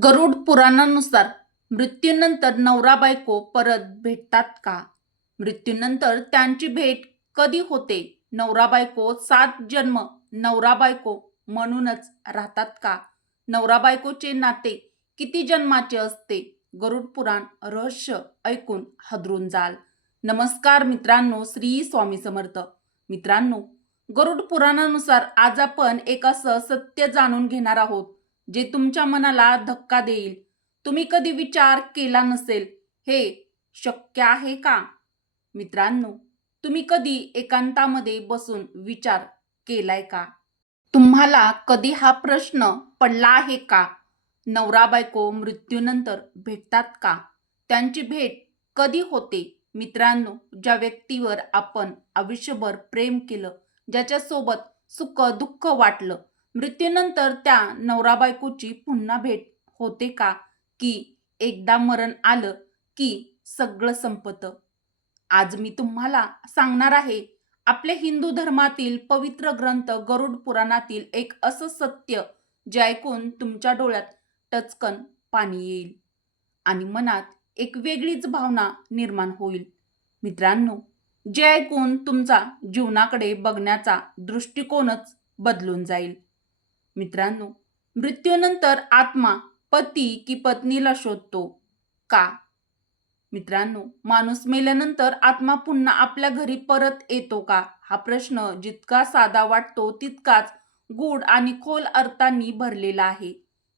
गरुड पुराणानुसार मृत्यूनंतर नवरा बायको परत भेटतात का? मृत्यूनंतर त्यांची भेट कधी होते? नवरा बायको 7 जन्म नवरा बायको म्हणूनच राहतात का? नवरा बायकोचे नाते किती जन्माचे असते? गरुड पुराण रहस्य ऐकून हादरून जाल. नमस्कार मित्रांनो, श्री स्वामी समर्थ. मित्रांनो, गरुड पुराणानुसार आज आपण एक असं सत्य जाणून घेणार आहोत जे तुमच्या मनाला धक्का देईल. तुम्ही कधी विचार केला नसेल, हे शक्य आहे का? मित्रांनो, तुम्ही कधी एकांतामध्ये बसून विचार केलाय का? तुम्हाला कधी हा प्रश्न पडला आहे का? नवरा बायको मृत्यूनंतर भेटतात का? त्यांची भेट कधी होते? मित्रांनो, ज्या व्यक्तीवर आपण आयुष्यभर प्रेम केलं, ज्याच्यासोबत सुख दुःख वाटलं, मृत्यूनंतर त्या नवरा बायकोची पुन्हा भेट होते का? की एकदा मरण आलं की सगळं संपतं? आज मी तुम्हाला सांगणार आहे आपल्या हिंदू धर्मातील पवित्र ग्रंथ गरुड पुराणातील एक असं सत्य जे ऐकून तुमच्या डोळ्यात टचकन पाणी येईल आणि मनात एक वेगळीच भावना निर्माण होईल. मित्रांनो, जे ऐकून तुमचा जीवनाकडे बघण्याचा दृष्टिकोनच बदलून जाईल. मित्रांनो, मृत्यूनंतर आत्मा पती की पत्नीला शोधतो का? मित्रांनो, माणूस मेल्यानंतर आत्मा पुन्हा आपल्या घरी परत येतो का? हा प्रश्न जितका साधा वाटतो तितकाच गूढ आणि खोल अर्थांनी भरलेला आहे.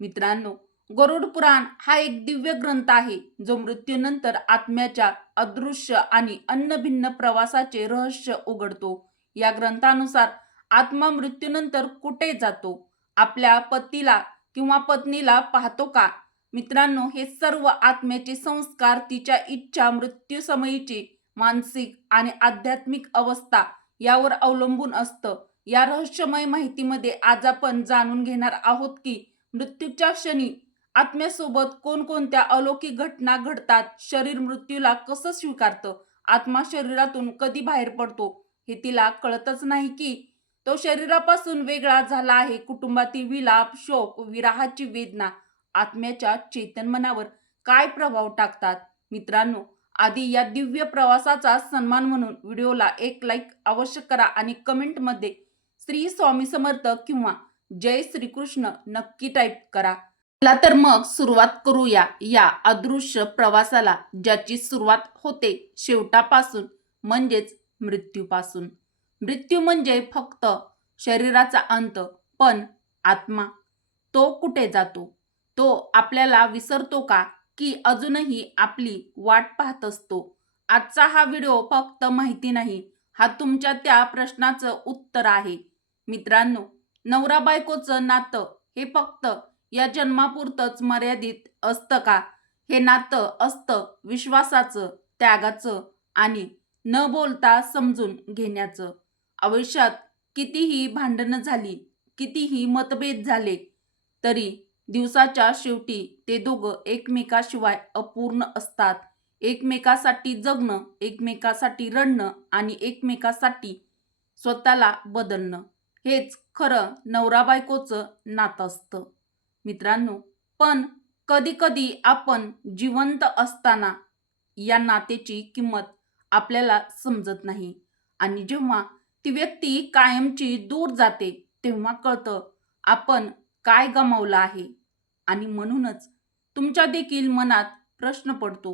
मित्रांनो, गरुड पुराण हा एक दिव्य ग्रंथ आहे जो मृत्यूनंतर आत्म्याच्या अदृश्य आणि अन्नभिन्न प्रवासाचे रहस्य उघडतो. या ग्रंथानुसार आत्मा मृत्यूनंतर कुठे जातो? आपल्या पतीला किंवा पत्नीला पाहतो का? मित्रांनो, हे सर्व आत्म्याचे संस्कार, तिच्या इच्छा, मृत्यूसमयीची मानसिक आणि आध्यात्मिक अवस्था यावर अवलंबून असतं. या रहस्यमय माहितीमध्ये आज आपण जाणून घेणार आहोत की मृत्यूच्या क्षणी आत्म्यासोबत कोणकोणत्या अलौकिक घटना घडतात, शरीर मृत्यूला कसं स्वीकारतं, आत्मा शरीरातून कधी बाहेर पडतो हे तिला कळतच नाही की तो शरीरापासून वेगळा झाला आहे. कुटुंबातील विलाप, शोक, विरहाची वेदना आत्म्याच्या चैतन्यमनावर काय प्रभाव टाकतात? मित्रांनो, आधी या दिव्य प्रवासाचा सन्मान म्हणून व्हिडिओला एक लाईक अवश्य करा आणि कमेंटमध्ये श्री स्वामी समर्थ किंवा जय श्रीकृष्ण नक्की टाईप करा. चला तर मग सुरुवात करूया या अदृश्य प्रवासाला, ज्याची सुरुवात होते शेवटापासून म्हणजेच मृत्यूपासून. मृत्यू म्हणजे फक्त शरीराचा अंत, पण आत्मा तो कुठे जातो? तो आपल्याला विसरतो का की अजूनही आपली वाट पाहत असतो? आजचा हा व्हिडिओ फक्त माहिती नाही, हा तुमच्या त्या प्रश्नाचं उत्तर आहे. मित्रांनो, नवरा बायकोचं नातं हे फक्त या जन्मापुरतंच मर्यादित असतं का? हे नातं असतं विश्वासाचं, त्यागाचं आणि न बोलता समजून घेण्याचं. आयुष्यात कितीही भांडणं झाली, कितीही मतभेद झाले, तरी दिवसाच्या शेवटी ते दोघं एकमेकाशिवाय अपूर्ण असतात. एकमेकासाठी जगणं, एकमेकासाठी रडणं आणि एकमेकासाठी स्वतःला बदलणं, हेच खरं नवरा बायकोचं नातं असतं. मित्रांनो, पण कधी कधी आपण जिवंत असताना या नात्याची किंमत आपल्याला समजत नाही आणि जेव्हा ती व्यक्ती कायमची दूर जाते तेव्हा कळतं आपण काय गमावलं आहे. आणि म्हणूनच तुमच्या देखील मनात प्रश्न पडतो,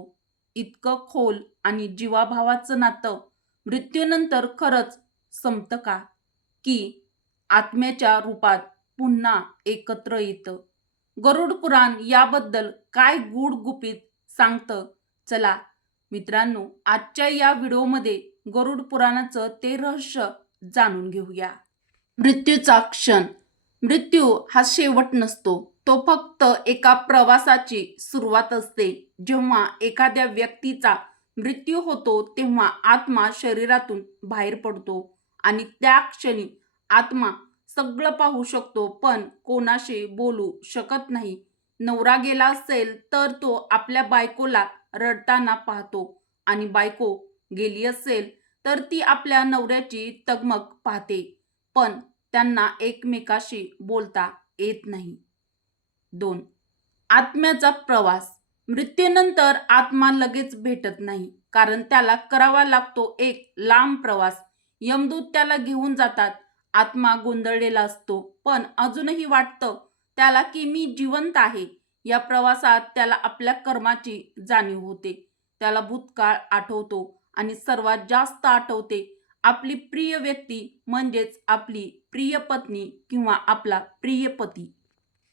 इतकं खोल आणि जीवाभावाचं नातं मृत्यूनंतर खरंच संपतं का? की आत्म्याच्या रूपात पुन्हा एकत्र येतं? गरुड पुराण याबद्दल काय गूढ गुपित सांगतं? चला मित्रांनो, आजच्या या व्हिडिओमध्ये गरुड पुराणाचं ते रहस्य जाणून घेऊया. मृत्यूचा क्षण. मृत्यू हा शेवट नसतो, तो फक्त एका प्रवासाची सुरुवात असते. जेव्हा एखाद्या व्यक्तीचा मृत्यू होतो तेव्हा आत्मा शरीरातून बाहेर पडतो आणि त्या क्षणी आत्मा सगळं पाहू शकतो पण कोणाशी बोलू शकत नाही. नवरा गेला असेल तर तो आपल्या बायकोला रडताना पाहतो आणि बायको गेली असेल तर ती आपल्या नवऱ्याची तगमग पाहते, पण त्यांना एकमेकाशी बोलता येत नाही. 2. आत्म्याचा प्रवास. मृत्यूनंतर आत्मा लगेच भेटत नाही, कारण त्याला करावा लागतो एक लांब प्रवास. यमदूत त्याला घेऊन जातात. आत्मा गोंधळलेला असतो, पण अजूनही वाटतं त्याला की मी जिवंत आहे. या प्रवासात त्याला आपल्या कर्माची जाणीव होते. त्याला भूतकाळ आठवतो आणि सर्वात जास्त आठवते आपली प्रिय व्यक्ती, म्हणजेच आपली प्रिय पत्नी किंवा आपला प्रिय पती.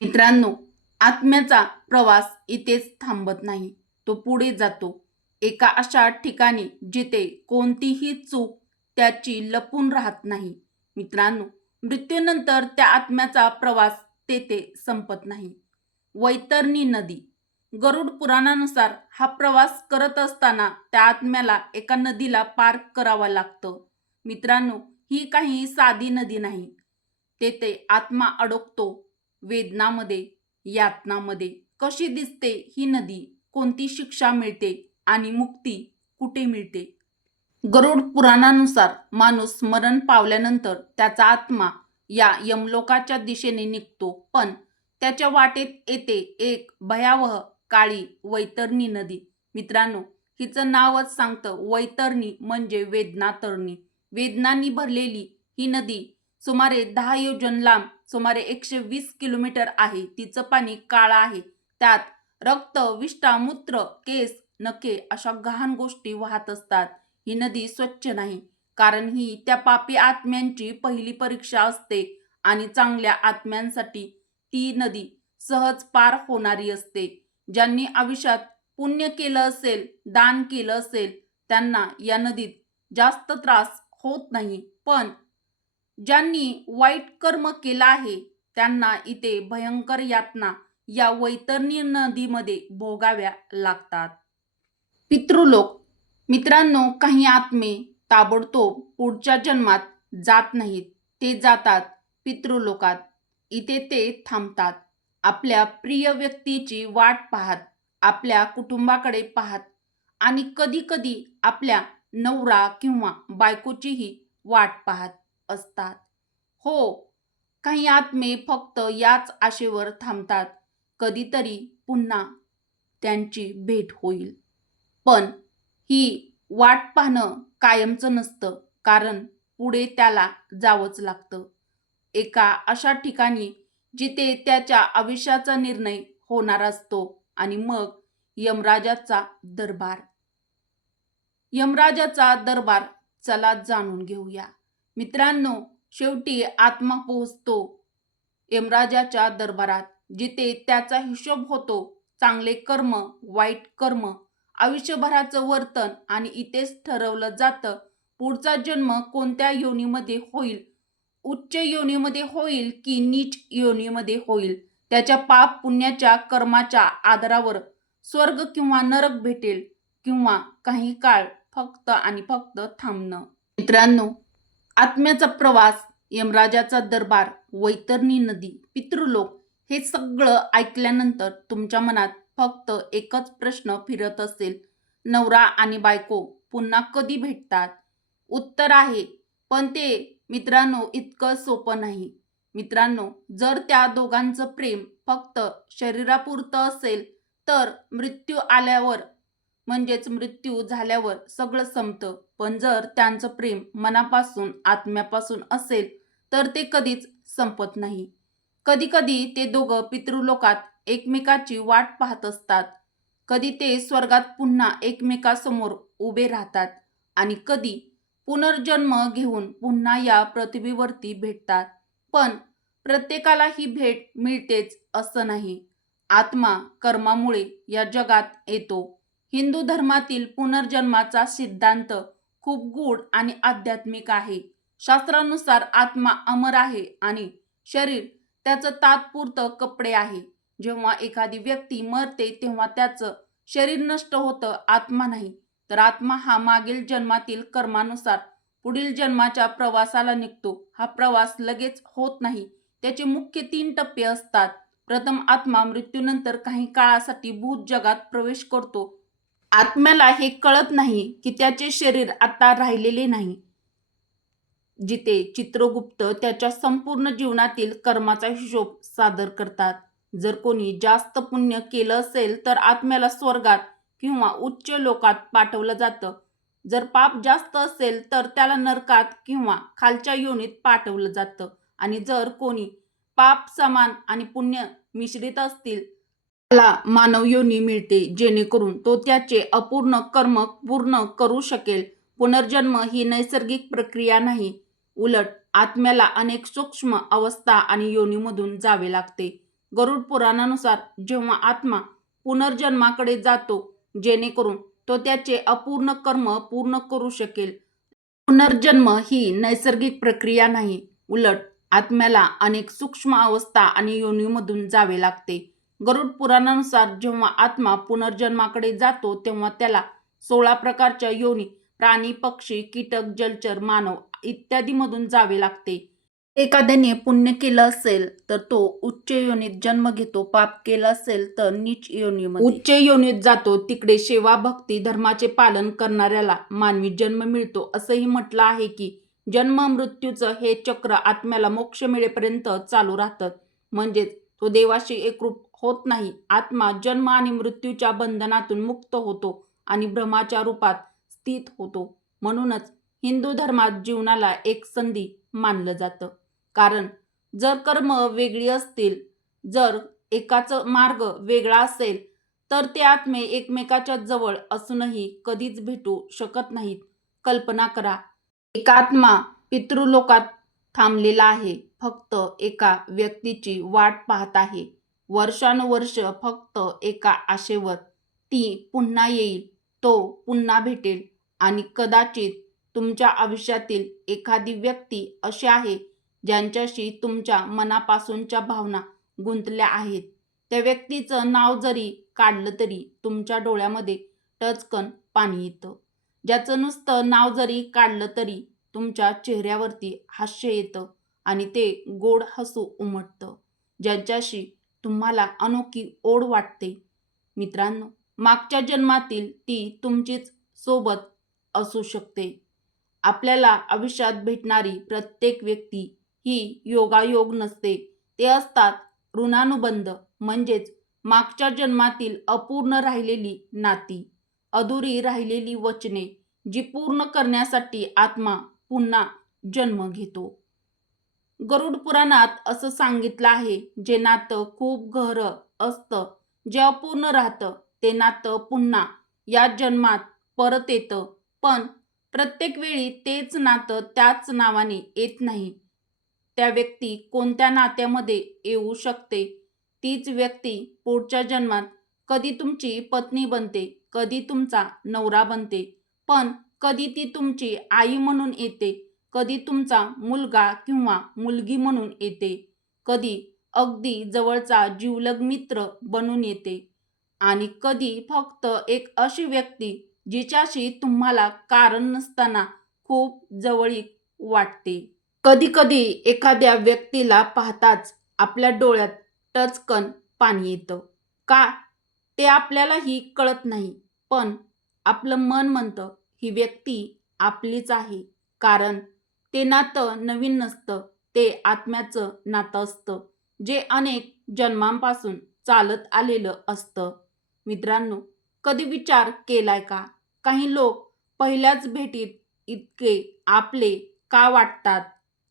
मित्रांनो, आत्म्याचा प्रवास इथेच थांबत नाही. तो पुढे जातो. एका अशा ठिकाणी जिथे कोणतीही चूक त्याची लपून राहत नाही. मित्रांनो, मृत्यूनंतर त्या आत्म्याचा प्रवास तेथे संपत नाही. वैतरणी नदी. गरुड पुराणानुसार हा प्रवास करत असताना त्या आत्म्याला एका नदीला पार करावं लागतं. मित्रांनो, ही काही साधी नदी नाही. तेथे आत्मा अडकतो वेदनामध्ये, यातनामध्ये. कशी दिसते ही नदी, कोणती शिक्षा मिळते आणि मुक्ती कुठे मिळते? गरुड पुराणानुसार माणूस मरण पावल्यानंतर त्याचा आत्मा या यमलोकाच्या दिशेने निघतो, पण त्याच्या वाटेत येते एक भयावह काळी वैतरणी नदी. मित्रांनो, हिचं नावच सांगतं, वैतरणी म्हणजे वेदना तरणी. वेदनांनी भरलेली ही नदी सुमारे 10 योजन लांब, सुमारे 120 किलोमीटर आहे. तिचं पाणी काळं आहे. त्यात रक्त, विष्ठा, मूत्र, केस, नखे अशा गहाण गोष्टी वाहत असतात. ही नदी स्वच्छ नाही, कारण ही त्या पापी आत्म्यांची पहिली परीक्षा असते आणि चांगल्या आत्म्यांसाठी ती नदी सहज पार होणारी असते. ज्यांनी आयुष्यात पुण्य केलं असेल, दान केलं असेल, त्यांना या नदीत जास्त त्रास होत नाही. पण ज्यांनी वाईट कर्म केलं आहे, त्यांना इथे भयंकर यातना या वैतरणी नदीमध्ये भोगाव्या लागतात. पितृलोक. मित्रांनो, काही आत्मे ताबडतोब पुढच्या जन्मात जात नाहीत. ते जातात पितृलोकात. इथे ते थांबतात. आपल्या प्रिय व्यक्तीची वाट पाहत, आपल्या कुटुंबाकडे पाहत आणि कधी कधी आपल्या नवरा किंवा बायकोचीही वाट पाहत असतात. हो, काही आत्मे फक्त याच आशेवर थांबतात, कधीतरी पुन्हा त्यांची भेट होईल. पण ही वाट पाहणं कायमचं नसतं, कारण पुढे त्याला जावंच लागतं. एका अशा ठिकाणी जिथे त्याच्या आयुष्याचा निर्णय होणार असतो. आणि मग यमराजाचा दरबार. यमराजाचा दरबार चला जाणून घेऊया. मित्रांनो, शेवटी आत्मा पोहोचतो यमराजाच्या दरबारात, जिथे त्याचा हिशोब होतो. चांगले कर्म, वाईट कर्म, आयुष्यभराचं वर्तन आणि इथेच ठरवलं जातं पुढचा जन्म कोणत्या योनीमध्ये होईल. उच्च योनीमध्ये होईल की नीच योनीमध्ये होईल. त्याच्या पाप पुण्याच्या कर्माच्या आधारावर स्वर्ग किंवा नरक भेटेल, किंवा काही काळ फक्त आणि फक्त थांबणं. मित्रांनो, आत्म्याचा प्रवास, यमराजाचा दरबार, वैतरणी नदी, पितृलोक हे सगळं ऐकल्यानंतर तुमच्या मनात फक्त एकच प्रश्न फिरत असेल, नवरा आणि बायको पुन्हा कधी भेटतात? उत्तर आहे, पण ते मित्रांनो इतकं सोपं नाही. मित्रांनो, जर त्या दोघांचं प्रेम फक्त शरीरापुरतं असेल तर मृत्यू आल्यावर, म्हणजेच मृत्यू झाल्यावर सगळं संपतं. पण जर त्यांचं प्रेम मनापासून, आत्म्यापासून असेल तर ते कधीच संपत नाही. कधी कधी ते दोघं पितृलोकात एकमेकाची वाट पाहत असतात. कधी ते स्वर्गात पुन्हा एकमेकासमोर उभे राहतात आणि कधी पुनर्जन्म घेऊन पुन्हा या पृथ्वीवरती भेटतात. पण प्रत्येकाला ही भेट मिळतेच असं नाही. आत्मा कर्मामुळे या जगात येतो. हिंदू धर्मातील पुनर्जन्माचा सिद्धांत खूप गूढ आणि आध्यात्मिक आहे. शास्त्रानुसार आत्मा अमर आहे आणि शरीर त्याचं तात्पुरतं कपडे आहे. जेव्हा एखादी व्यक्ती मरते तेव्हा त्याचं शरीर नष्ट होतं, आत्मा नाही. तर आत्मा हा मागील जन्मातील कर्मानुसार पुढील जन्माच्या प्रवासाला निघतो. हा प्रवास लगेच होत नाही. त्याचे मुख्य 3 टप्पे असतात. प्रथम, आत्मा मृत्यूनंतर काही काळासाठी भूत जगात प्रवेश करतो. आत्म्याला हे कळत नाही की त्याचे शरीर आता राहिलेले नाही, जिथे चित्रगुप्त त्याच्या संपूर्ण जीवनातील कर्माचा हिशोब सादर करतात. जर कोणी जास्त पुण्य केलं असेल तर आत्म्याला स्वर्गात किंवा उच्च लोकात पाठवलं जातं. जर पाप जास्त असेल तर त्याला नरकात किंवा खालच्या योनीत पाठवलं जातं. आणि जर कोणी पाप समान आणि पुण्य मिश्रित असतील त्याला मानव योनी मिळते, जेणेकरून तो त्याचे अपूर्ण कर्म पूर्ण करू शकेल. पुनर्जन्म ही नैसर्गिक प्रक्रिया नाही, उलट आत्म्याला अनेक सूक्ष्म अवस्था आणि योनीमधून जावे लागते. गरुड पुराणानुसार जेव्हा आत्मा पुनर्जन्माकडे जातो, जेणेकरून तो त्याचे अपूर्ण कर्म पूर्ण करू शकेल. पुनर्जन्म ही नैसर्गिक प्रक्रिया नाही, उलट आत्म्याला अनेक सूक्ष्म अवस्था आणि योनीमधून जावे लागते. गरुड पुराणानुसार जेव्हा आत्मा पुनर्जन्माकडे जातो तेव्हा त्याला 16 प्रकारच्या योनी, प्राणी, पक्षी, कीटक, जलचर, मानव इत्यादीमधून जावे लागते. एखाद्याने पुण्य केलं असेल तर तो उच्च योनीत जन्म घेतो, पाप केलं असेल तर नीच योनीमध्ये उच्च योनीत जातो. तिकडे सेवा, भक्ती, धर्माचे पालन करणाऱ्याला मानवी जन्म मिळतो. असंही म्हटलं आहे की जन्म मृत्यूचं हे चक्र आत्म्याला मोक्ष मिळेपर्यंत चालू राहतं. म्हणजेच तो देवाशी एकरूप होत नाही. आत्मा जन्म आणि मृत्यूच्या बंधनातून मुक्त होतो आणि ब्रह्माच्या रूपात स्थित होतो. म्हणूनच हिंदू धर्मात जीवनाला एक संधी मानलं जातं. कारण जर कर्म वेगळी असतील, जर एकाचा मार्ग वेगळा असेल तर ते आत्मे एकमेकाच्या जवळ असूनही कधीच भेटू शकत नाहीत. कल्पना करा, एक आत्मा पितृलोकात थांबलेला आहे, फक्त एका व्यक्तीची वाट पाहत आहे. वर्षानुवर्ष फक्त एका आशेवर, ती पुन्हा येईल, तो पुन्हा भेटेल. आणि कदाचित तुमच्या आयुष्यातील एखादी व्यक्ती अशी आहे ज्यांच्याशी तुमच्या मनापासूनच्या भावना गुंतल्या आहेत. त्या व्यक्तीचं नाव जरी काढलं तरी तुमच्या डोळ्यामध्ये टचकन पाणी येतं. ज्याचं नुसतं नाव जरी काढलं तरी तुमच्या चेहऱ्यावरती हास्य येतं आणि ते गोड हसू उमटतं. ज्यांच्याशी तुम्हाला अनोखी ओढ वाटते. मित्रांनो, मागच्या जन्मातील ती तुमचीच सोबत असू शकते. आपल्याला आयुष्यात भेटणारी प्रत्येक व्यक्ती ही योगायोग नसते. ते असतात ऋणानुबंध, म्हणजेच मागच्या जन्मातील अपूर्ण राहिलेली नाती, अधुरी राहिलेली वचने, जी पूर्ण करण्यासाठी आत्मा पुन्हा जन्म घेतो. गरुड पुराणात असं सांगितलं आहे, जे नातं खूप गहरं असतं, जे अपूर्ण राहतं, ते नातं पुन्हा या जन्मात परत येतं. पण प्रत्येक वेळी तेच नातं त्याच नावाने येत नाही. त्या व्यक्ती कोणत्या नात्यामध्ये येऊ शकते, तीच व्यक्ती पुढच्या जन्मात कधी तुमची पत्नी बनते, कधी तुमचा नवरा बनते, पण कधी ती तुमची आई म्हणून येते, कधी तुमचा मुलगा किंवा मुलगी म्हणून येते, कधी अगदी जवळचा जिवलग मित्र बनून येते आणि कधी फक्त एक अशी व्यक्ती जिच्याशी तुम्हाला कारण नसताना खूप जवळीक वाटते. कधी कधी एखाद्या व्यक्तीला पाहताच आपल्या डोळ्यात टचकन पाणी येतं. का ते आपल्यालाही कळत नाही, पण आपलं मन म्हणतं ही व्यक्ती आपलीच आहे. कारण ते नातं नवीन नसतं, ते आत्म्याचं नातं असतं, जे अनेक जन्मांपासून चालत आलेलं असतं. मित्रांनो, कधी विचार केलाय का, काही लोक पहिल्याच भेटीत इतके आपले का वाटतात?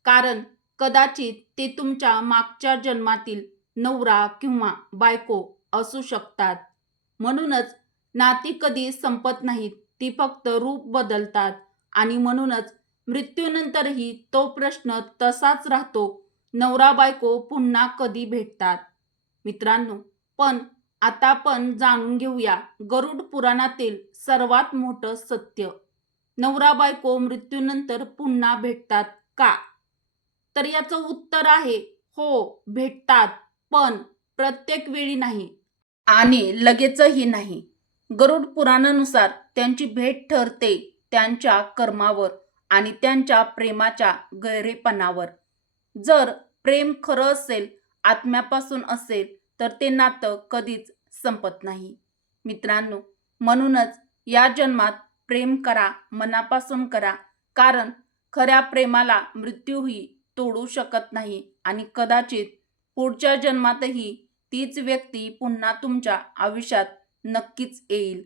कारण कदाचित ते तुमच्या मागच्या जन्मातील नवरा किंवा बायको असू शकतात. म्हणूनच नाती कधी संपत नाहीत, ती फक्त रूप बदलतात. आणि म्हणूनच मृत्यूनंतरही तो प्रश्न तसाच राहतो, नवरा बायको पुन्हा कधी भेटतात? मित्रांनो, पण आता आपण जाणून घेऊया गरुड पुराणातील सर्वात मोठं सत्य. नवरा बायको मृत्यूनंतर पुन्हा भेटतात का? तर याचं उत्तर आहे हो, भेटतात, पण प्रत्येक वेळी नाही आणि लगेचही नाही. गरुड पुराणानुसार त्यांची भेट ठरते त्यांच्या कर्मावर आणि त्यांच्या प्रेमाच्या गहिरेपणावर. जर प्रेम खरं असेल, आत्म्यापासून असेल, तर ते नातं कधीच संपत नाही. मित्रांनो, म्हणूनच या जन्मात प्रेम करा, मनापासून करा. कारण खऱ्या प्रेमाला मृत्यूही तोडू शकत नाही आणि कदाचित पुढच्या जन्मातही तीच व्यक्ती पुन्हा तुमच्या आयुष्यात नक्कीच येईल.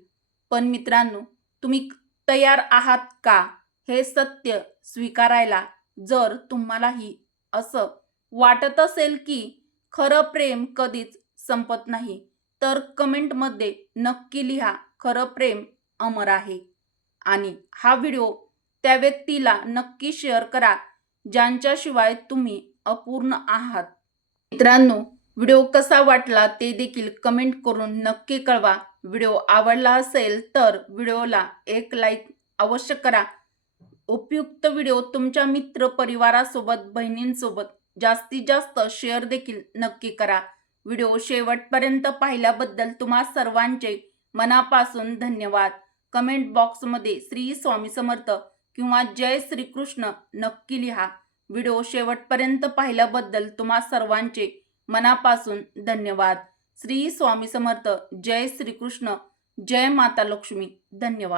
पण मित्रांनो, तुम्ही तयार आहात का हे सत्य स्वीकारायला? जर तुम्हालाही असं वाटत असेल की खरं प्रेम कधीच संपत नाही, तर कमेंटमध्ये नक्की लिहा, खरं प्रेम अमर आहे. आणि हा व्हिडिओ त्या व्यक्तीला नक्की शेअर करा ज्यांच्याशिवाय तुम्ही अपूर्ण आहात. मित्रांनो, व्हिडिओ कसा वाटला ते देखील कमेंट करून नक्की कळवा. व्हिडिओ आवडला असेल तर व्हिडिओला एक लाईक अवश्य करा. उपयुक्त व्हिडिओ तुमच्या मित्र परिवारासोबत, बहिणींसोबत जास्तीत जास्त शेअर देखील नक्की करा. व्हिडिओ शेवटपर्यंत पाहिल्याबद्दल तुम्हा सर्वांचे मनापासून धन्यवाद. कमेंट बॉक्समध्ये श्री स्वामी समर्थ किंवा जय श्रीकृष्ण नक्की लिहा. व्हिडिओ शेवटपर्यंत पाहिल्याबद्दल तुम्हा सर्वांचे मनापासून धन्यवाद. श्री स्वामी समर्थ. जय श्रीकृष्ण. जय माता लक्ष्मी. धन्यवाद.